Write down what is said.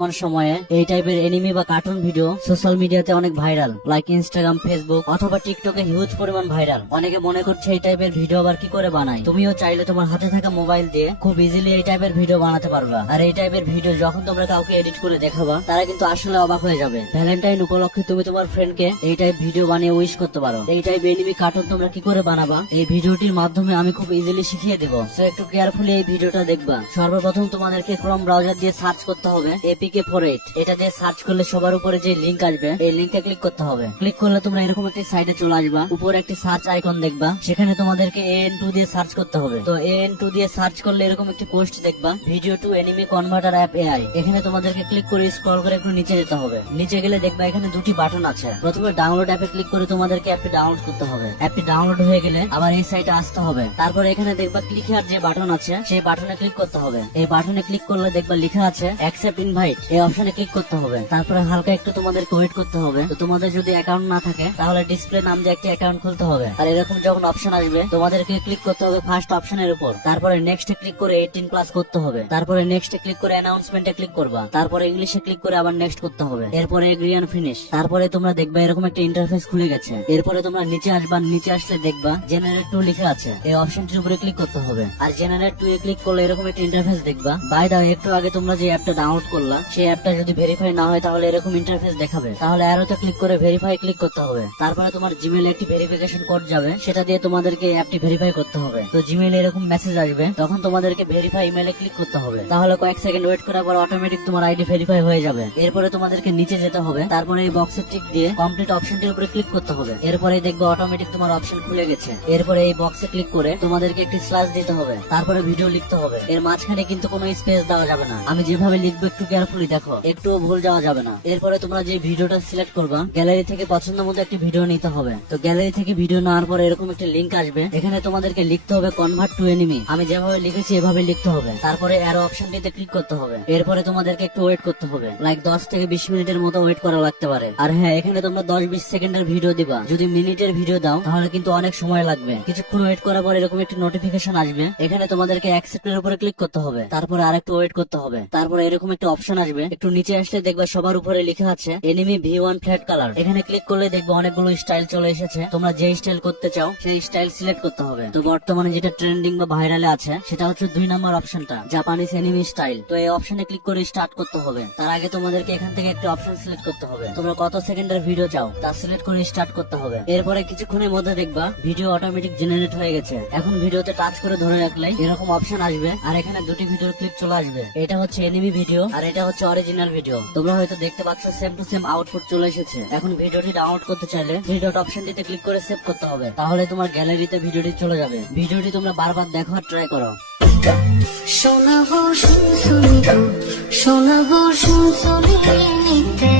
বর্তমান সময়ে এই টাইপের এনিমি বা কার্টুন ভিডিও সোশ্যাল মিডিয়াতে অনেক ভাইরাল লাইক ইনস্টাগ্রাম ফেসবুক অথবা টিকটকে হিউজ পরিমাণ ভাইরাল অনেকে মনে করছে এই টাইপের ভিডিও আবার কি করে বানায়? তুমিও চাইলে তোমার হাতে থাকা মোবাইল দিয়ে খুব ইজিলি এই টাইপের ভিডিও বানাতে পারবা। আর এই টাইপের ভিডিও যখন তোমরা কাউকে এডিট করে দেখাবা, তারা কিন্তু আসলে অবাক হয়ে যাবে। ভ্যালেন্টাইন উপলক্ষে তুমি তোমার ফ্রেন্ডকে এই টাইপ ভিডিও বানিয়ে উইশ করতে পারো। এই টাইপ এনিমি কার্টুন তোমরা কি করে বানাবা? এই ভিডিওটির মাধ্যমে আমি খুব ইজিলি শিখিয়ে দেবো। একটু কেয়ারফুলি এই ভিডিওটা দেখবা। সর্বপ্রথম তোমাদেরকে ক্রোম ব্রাউজার দিয়ে সার্চ করতে হবে এপিকে ফোর এইট এটা দিয়ে সার্চ করলে সবার উপরে যে লিঙ্ক আসবে, এই লিঙ্কে ক্লিক করতে হবে। ক্লিক করলে তোমরা এরকম একটি সাইটে চলে আসবা। উপরে একটি সার্চ আইকন দেখবা। সেখানে তোমাদেরকে এন টু দিয়ে সার্চ করতে হবে। তো এন টু দিয়ে সার্চ করলে এরকম একটি পোস্ট দেখবা। Video to anime converter app A I এখানে তোমাদেরকে ক্লিক করে স্ক্রল করে একটু নিচে যেতে হবে। নিচে গেলে দেখবা এখানে দুটি বাটন আছে। প্রথমে ডাউনলোড অ্যাপে ক্লিক করে তোমাদেরকে অ্যাপটি ডাউনলোড করতে হবে। অ্যাপটি ডাউনলোড হয়ে গেলে আবার এই সাইটে আসতে হবে। তারপরে এখানে দেখবা ক্লিক হেয়ার যে বাটন আছে, সেই বাটনে ক্লিক করতে হবে। এই বাটনে ক্লিক করলে দেখবা লেখা আছে অ্যাকসেপ্ট ইনভাইট এই অপশনে ক্লিক করতে হবে। তারপরে হালকা একটু তোমাদেরকে ওয়েট করতে হবে। তো তোমাদের যদি অ্যাকাউন্ট না থাকে, তাহলে ডিসপ্লে নাম দিয়ে একটি অ্যাকাউন্ট খুলতে হবে। আর এরকম যখন অপশন আসবে, তোমাদেরকে ক্লিক করতে হবে ফার্স্ট অপশনের উপর। তারপরে নেক্সট ক্লিক করে এইটিন প্লাস করতে হবে। তারপরে নেক্সট ক্লিক করে অ্যানাউন্সমেন্টে ক্লিক করবা। তারপরে ইংলিশে ক্লিক করে আবার নেক্সট করতে হবে। এরপরে এগ্রি অ্যান্ড ফিনিশ তারপরে তোমরা দেখবা এরকম একটা ইন্টারফেস খুলে গেছে। এরপরে তোমরা নিচে আসবা, নিচে আসলে দেখবা জেনারেট টু লিখে আছে। এই অপশনটির উপরে ক্লিক করতে হবে। আর জেনারেট টু এ ক্লিক করলে এরকম একটা ইন্টারফেস দেখবা। বাই দা একটু আগে তোমরা যে অ্যাপটা ডাউনলোড করলা সেই অ্যাপটা যদি ভেরিফাই না হয়, তাহলে এরকম ইন্টারফেস দেখাবে। তাহলে অ্যারোতে ক্লিক করে ভেরিফাই ক্লিক করতে হবে। তারপরে তোমার জিমেলে একটি ভেরিফিকেশন কোড যাবে। সেটা দিয়ে তোমাদেরকে অ্যাপটি ভেরিফাই করতে হবে। তো জিমেলে এরকম মেসেজ আসবে। তখন তোমাদেরকে ভেরিফাই ইমেলে ক্লিক করতে হবে। তাহলে কয়েক সেকেন্ড ওয়েট করার পর অটোমেটিক তোমার আইডি ভেরিফাই হয়ে যাবে। এরপরে তোমাদেরকে নিচে যেতে হবে। তারপরে এই বক্সের টিক দিয়ে কমপ্লিট অপশনটির উপরে ক্লিক করতে হবে। এরপরে দেখবে অটোমেটিক তোমার অপশন খুলে গেছে। এরপরে এই বক্সে ক্লিক করে তোমাদেরকে একটি স্ল্যাশ দিতে হবে। তারপরে ভিডিও লিখতে হবে। এর মাঝখানে কিন্তু কোনো স্পেস দেওয়া যাবে না। আমি যেভাবে লিখব, একটু কেয়ারফুলি দেখো, একটুও ভুল যাওয়া যাবে না। এরপরে তোমরা যে ভিডিওটা সিলেক্ট করবা গ্যালারি থেকে পছন্দ মতো একটি ভিডিও নিতে হবে। তো গ্যালারি থেকে ভিডিও নেওয়ার পরে এরকম একটা লিঙ্ক আসবে। এখানে তোমাদেরকে লিখতে হবে কনভার্ট টু এনিমি আমি যেভাবে লিখেছি এভাবে লিখতে হবে। তারপরে অ্যারো অপশনটিতে ক্লিক করতে হবে। এরপরে তোমাদেরকে একটু ওয়েট করতে হবে। লাইক দশ থেকে বিশ মিনিটের মতো ওয়েট করা লাগতে পারে। আর হ্যাঁ এখানে তোমরা দশ বিশ সেকেন্ডের ভিডিও দিবা। যদি মিনিটের ভিডিও দাও, তাহলে কিন্তু অনেক সময় লাগবে। কিছুক্ষণ ওয়েট করার পর এরকম একটি নোটিফিকেশন আসবে। এখানে তোমাদেরকে অ্যাকসেপ্টের উপরে ক্লিক করতে হবে। তারপরে আরেকটু ওয়েট করতে হবে। তারপরে এরকম একটা অপশন আসবে। একটু নিচে আসলে দেখবে সবার উপরে লেখা আছে anime V one flat colour এখানে ক্লিক করলে দেখবে অনেকগুলো স্টাইল চলে এসেছে। তোমরা যে স্টাইল করতে চাও, সেই স্টাইল সিলেক্ট করতে হবে। তো বর্তমানে যেটা ট্রেন্ডিং বা ভাইরালে আছে, সেটা হচ্ছে দুই নম্বর অপশনটা জাপানিজ এনিমি স্টাইল তো এই অপশনে ক্লিক করে স্টার্ট করতে হবে। তার আগে তোমাদেরকে এখান থেকে একটা অপশন সিলেক্ট করতে হবে। তোমরা কত সেকেন্ডের ভিডিও চাও, তা সিলেক্ট করে স্টার্ট করতে হবে। এরপরে কিছুক্ষণের মধ্যে দেখবা ভিডিও অটোমেটিক জেনারেট হয়ে গেছে। এখন ভিডিওতে টাচ করে ধরে রাখলে এরকম অপশন আসবে। আর এখানে দুটি ভিডিওর ক্লিপ চলে আসবে। এটা হচ্ছে এনিমি ভিডিও আর এটা হচ্ছে অরিজিনাল ভিডিও তোমরা হয়তো দেখতে পাচ্ছ সেম টু সেম আউটপুট চলে এসেছে। এখন ভিডিওটি ডাউনলোড করতে চাইলে থ্রি ডট অপশনটিতে ক্লিক করে সেভ করতে হবে। তাহলে তোমার গ্যালারিতে ভিডিওটি চলে যাবে। ভিডিওটি তোমরা বারবার দেখো ট্রাই করো। শোনাবো শুনশুনি শোনাবো নিতে